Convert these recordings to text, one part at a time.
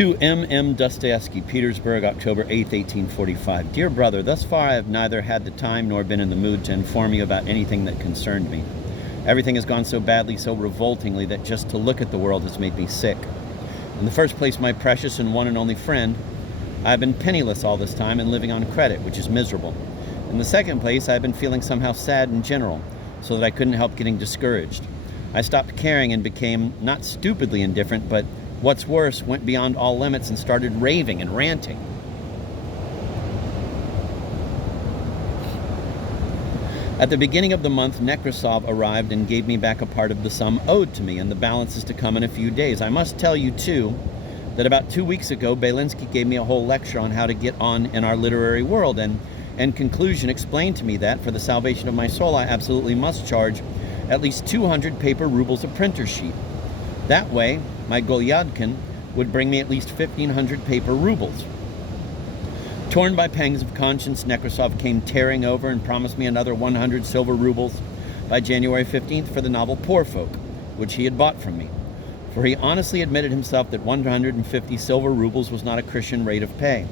To M.M Dostoyevsky, Petersburg, October 8, 1845. Dear brother, thus far I have neither had the time nor been in the mood to inform you about anything that concerned me. Everything has gone so badly, so revoltingly, that just to look at the world has made me sick. In the first place, my precious and one and only friend, I have been penniless all this time and living on credit, which is miserable. In the second place, I have been feeling somehow sad in general, so that I couldn't help getting discouraged. I stopped caring and became not stupidly indifferent, but what's worse, went beyond all limits and started raving and ranting. At the beginning of the month, Nekrasov arrived and gave me back a part of the sum owed to me, and the balance is to come in a few days. I must tell you, too, that about 2 weeks ago, Belinsky gave me a whole lecture on how to get on in our literary world, and in conclusion explained to me that, for the salvation of my soul, I absolutely must charge at least 200 paper rubles a printer's sheet. That way, my Golyadkin would bring me at least 1,500 paper rubles. Torn by pangs of conscience, Nekrasov came tearing over and promised me another 100 silver rubles by January 15th for the novel Poor Folk, which he had bought from me. For he honestly admitted himself that 150 silver rubles was not a Christian rate of pay.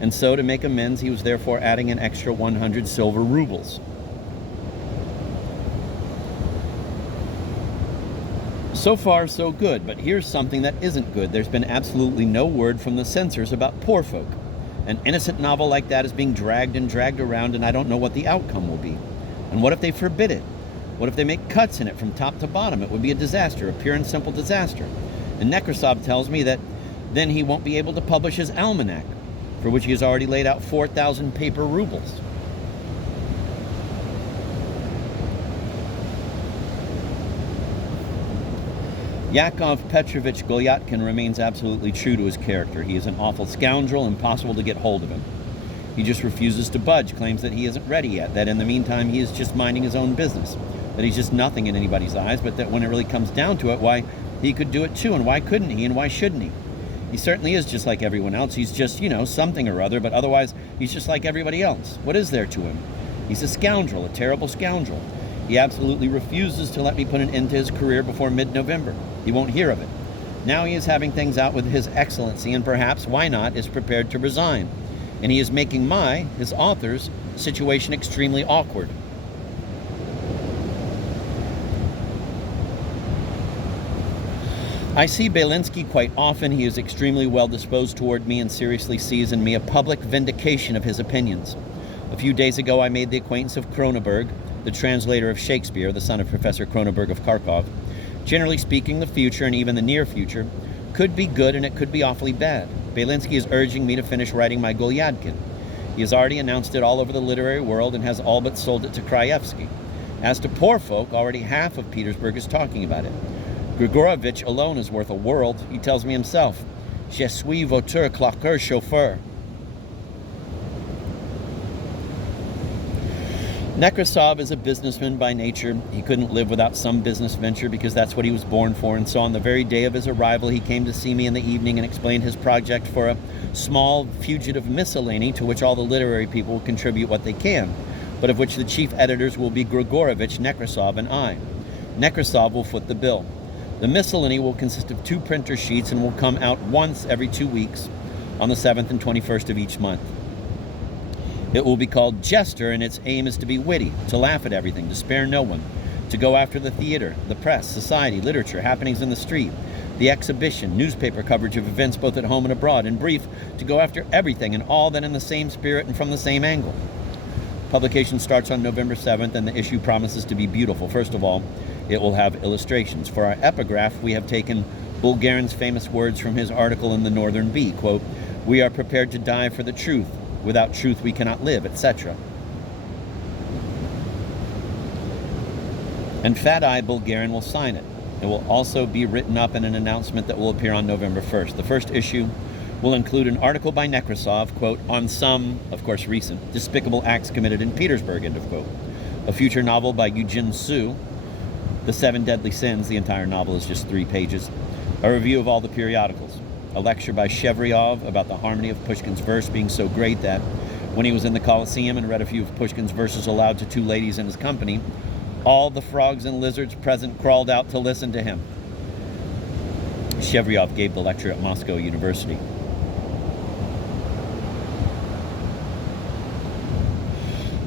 And so, to make amends, he was therefore adding an extra 100 silver rubles. So far, so good, but here's something that isn't good. There's been absolutely no word from the censors about Poor Folk. An innocent novel like that is being dragged and dragged around, and I don't know what the outcome will be. And what if they forbid it? What if they make cuts in it from top to bottom? It would be a disaster, a pure and simple disaster. And Nekrasov tells me that then he won't be able to publish his almanac, for which he has already laid out 4,000 paper rubles. Yakov Petrovich Golyatkin remains absolutely true to his character. He is an awful scoundrel, impossible to get hold of him. He just refuses to budge, claims that he isn't ready yet, that in the meantime he is just minding his own business, that he's just nothing in anybody's eyes, but that when it really comes down to it, why, he could do it too, and why couldn't he, and why shouldn't he? He certainly is just like everyone else. He's just, something or other, but otherwise he's just like everybody else. What is there to him? He's a scoundrel, a terrible scoundrel. He absolutely refuses to let me put an end to his career before mid-November. He won't hear of it. Now he is having things out with His Excellency, and perhaps, why not, is prepared to resign. And he is making his author's situation extremely awkward. I see Belinsky quite often. He is extremely well disposed toward me and seriously sees in me a public vindication of his opinions. A few days ago I made the acquaintance of Kroneberg, the translator of Shakespeare, the son of Professor Kroneberg of Kharkov. Generally speaking, the future, and even the near future, could be good and it could be awfully bad. Belinsky is urging me to finish writing my Golyadkin. He has already announced it all over the literary world and has all but sold it to Krajewski. As to Poor Folk, already half of Petersburg is talking about it. Grigorovich alone is worth a world. He tells me himself, Je suis votre claqueur chauffeur. Nekrasov is a businessman by nature. He couldn't live without some business venture because that's what he was born for. And so on the very day of his arrival, he came to see me in the evening and explained his project for a small fugitive miscellany to which all the literary people will contribute what they can, but of which the chief editors will be Grigorovich, Nekrasov, and I. Nekrasov will foot the bill. The miscellany will consist of 2 printer sheets and will come out once every 2 weeks on the 7th and 21st of each month. It will be called Jester, and its aim is to be witty, to laugh at everything, to spare no one, to go after the theater, the press, society, literature, happenings in the street, the exhibition, newspaper coverage of events both at home and abroad. In brief, to go after everything and all that in the same spirit and from the same angle. Publication starts on November 7th, and the issue promises to be beautiful. First of all, it will have illustrations. For our epigraph, we have taken Bulgarin's famous words from his article in the Northern Bee, quote, "We are prepared to die for the truth. Without truth we cannot live," etc. And Fat Eye Bulgarin will sign it. It will also be written up in an announcement that will appear on November 1st. The first issue will include an article by Nekrasov, quote, on some, of course recent, despicable acts committed in Petersburg, end of quote. A future novel by Eugene Sue, The 7 Deadly Sins, the entire novel is just 3 pages. A review of all the periodicals. A lecture by Shevryov about the harmony of Pushkin's verse being so great that when he was in the Colosseum and read a few of Pushkin's verses aloud to 2 ladies in his company, all the frogs and lizards present crawled out to listen to him. Shevryov gave the lecture at Moscow University.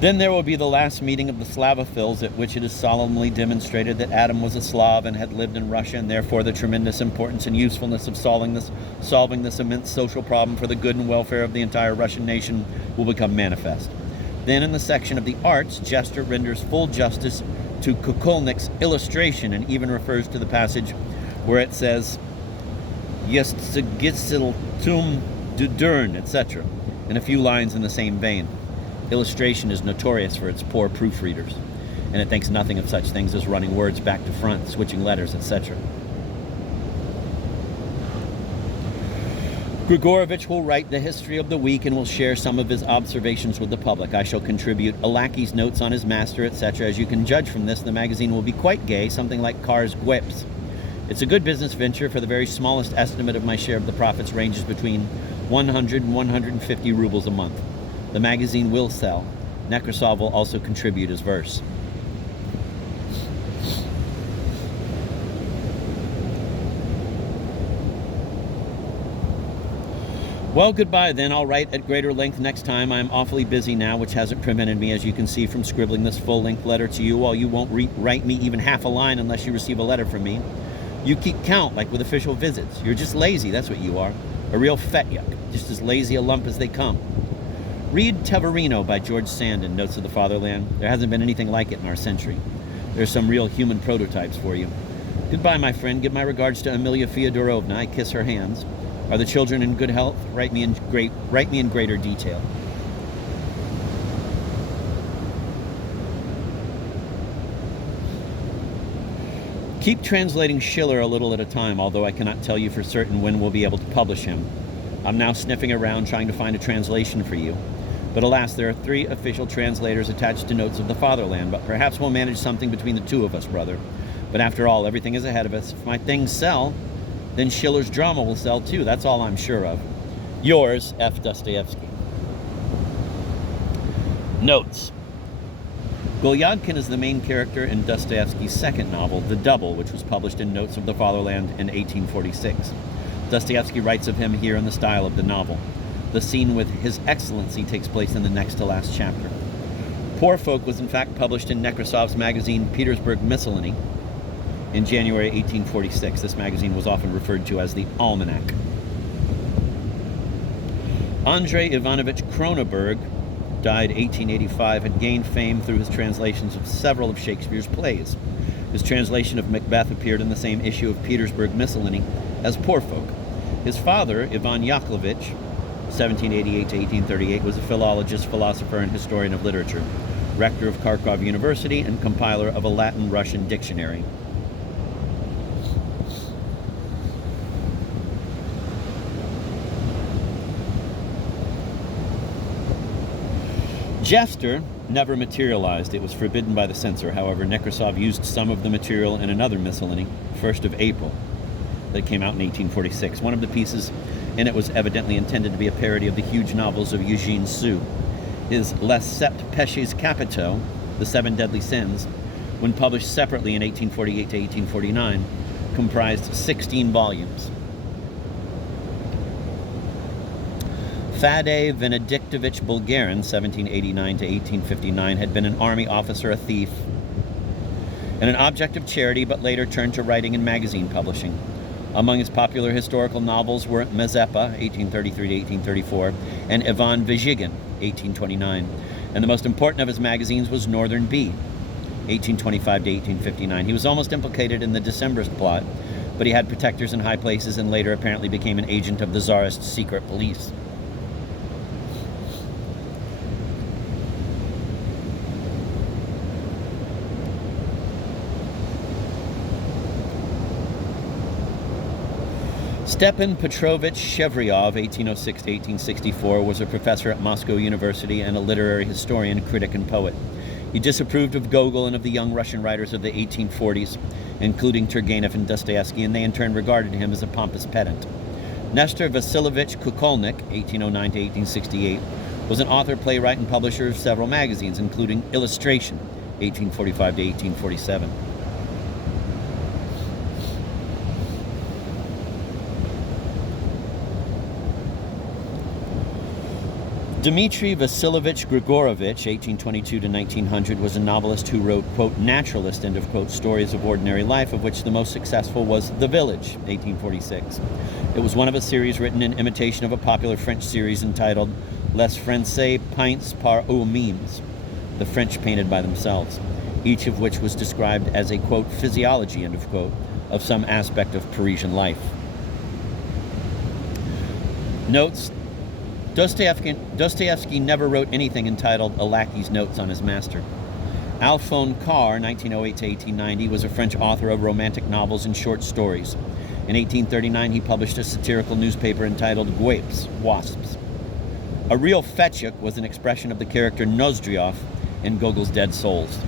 Then there will be the last meeting of the Slavophils, at which it is solemnly demonstrated that Adam was a Slav and had lived in Russia, and therefore the tremendous importance and usefulness of solving this immense social problem for the good and welfare of the entire Russian nation will become manifest. Then in the section of the arts, Jester renders full justice to Kukolnik's illustration and even refers to the passage where it says, Yestgitsil tum dudurn, etc., and a few lines in the same vein. Illustration is notorious for its poor proofreaders, and it thinks nothing of such things as running words back to front, switching letters, etc. Grigorovich will write the history of the week and will share some of his observations with the public. I shall contribute a lackey's notes on his master, etc. As you can judge from this, the magazine will be quite gay, something like Carr's Gwips. It's a good business venture, for the very smallest estimate of my share of the profits ranges between 100 and 150 rubles a month. The magazine will sell. Nekrasov will also contribute his verse. Well, goodbye then. I'll write at greater length next time. I'm awfully busy now, which hasn't prevented me, as you can see, from scribbling this full-length letter to you, while you won't write me even half a line unless you receive a letter from me. You keep count, like with official visits. You're just lazy, that's what you are. A real fetyuk, just as lazy a lump as they come. Read Teverino by George Sand in Notes of the Fatherland. There hasn't been anything like it in our century. There's some real human prototypes for you. Goodbye, my friend. Give my regards to Amelia Fyodorovna. I kiss her hands. Are the children in good health? Write me in greater detail. Keep translating Schiller a little at a time, although I cannot tell you for certain when we'll be able to publish him. I'm now sniffing around trying to find a translation for you. But alas, there are 3 official translators attached to Notes of the Fatherland, but perhaps we'll manage something between the 2 of us, brother. But after all, everything is ahead of us. If my things sell, then Schiller's drama will sell too. That's all I'm sure of. Yours, F. Dostoyevsky. Notes. Golyadkin is the main character in Dostoyevsky's second novel, The Double, which was published in Notes of the Fatherland in 1846. Dostoyevsky writes of him here in the style of the novel. The scene with His Excellency takes place in the next to last chapter. Poor Folk was in fact published in Nekrasov's magazine Petersburg Miscellany in January 1846. This magazine was often referred to as the Almanac. Andrei Ivanovich Cronenberg, died 1885, had gained fame through his translations of several of Shakespeare's plays. His translation of Macbeth appeared in the same issue of Petersburg Miscellany as Poor Folk. His father, Ivan Yakovlevich, 1788 to 1838, was a philologist, philosopher, and historian of literature, rector of Kharkov University, and compiler of a Latin-Russian dictionary. Jester never materialized. It was forbidden by the censor. However, Nekrasov used some of the material in another miscellany, 1st of April, that came out in 1846. One of the pieces in it was evidently intended to be a parody of the huge novels of Eugene Sue. His Les Sept Péchés Capitaux, The Seven Deadly Sins, when published separately in 1848 to 1849, comprised 16 volumes. Fadej Venediktovich Bulgarin, 1789 to 1859, had been an army officer, a thief, and an object of charity, but later turned to writing and magazine publishing. Among his popular historical novels were Mazeppa, 1833 to 1834, and Ivan Vizhigin, 1829. And the most important of his magazines was Northern Bee, 1825 to 1859. He was almost implicated in the Decembrist plot, but he had protectors in high places and later apparently became an agent of the Tsarist secret police. Stepan Petrovich Shevryov, 1806 to 1864, was a professor at Moscow University and a literary historian, critic, and poet. He disapproved of Gogol and of the young Russian writers of the 1840s, including Turgenev and Dostoevsky, and they in turn regarded him as a pompous pedant. Nestor Vasilievich Kukolnik, 1809 to 1868, was an author, playwright, and publisher of several magazines, including Illustration, 1845 to 1847. Dmitry Vasilyevich Grigorovich, 1822 to 1900, was a novelist who wrote, quote, naturalist, end of quote, stories of ordinary life, of which the most successful was The Village, 1846. It was one of a series written in imitation of a popular French series entitled Les Français peints par eux-mêmes, the French painted by themselves, each of which was described as a, quote, physiology, end of quote, of some aspect of Parisian life. Notes. Dostoyevsky never wrote anything entitled A Lackey's Notes on His Master. Alphonse Karr, 1908 to 1890, was a French author of romantic novels and short stories. In 1839, he published a satirical newspaper entitled Guêpes, Wasps. A real fetchuk was an expression of the character Nozdryov in Gogol's Dead Souls.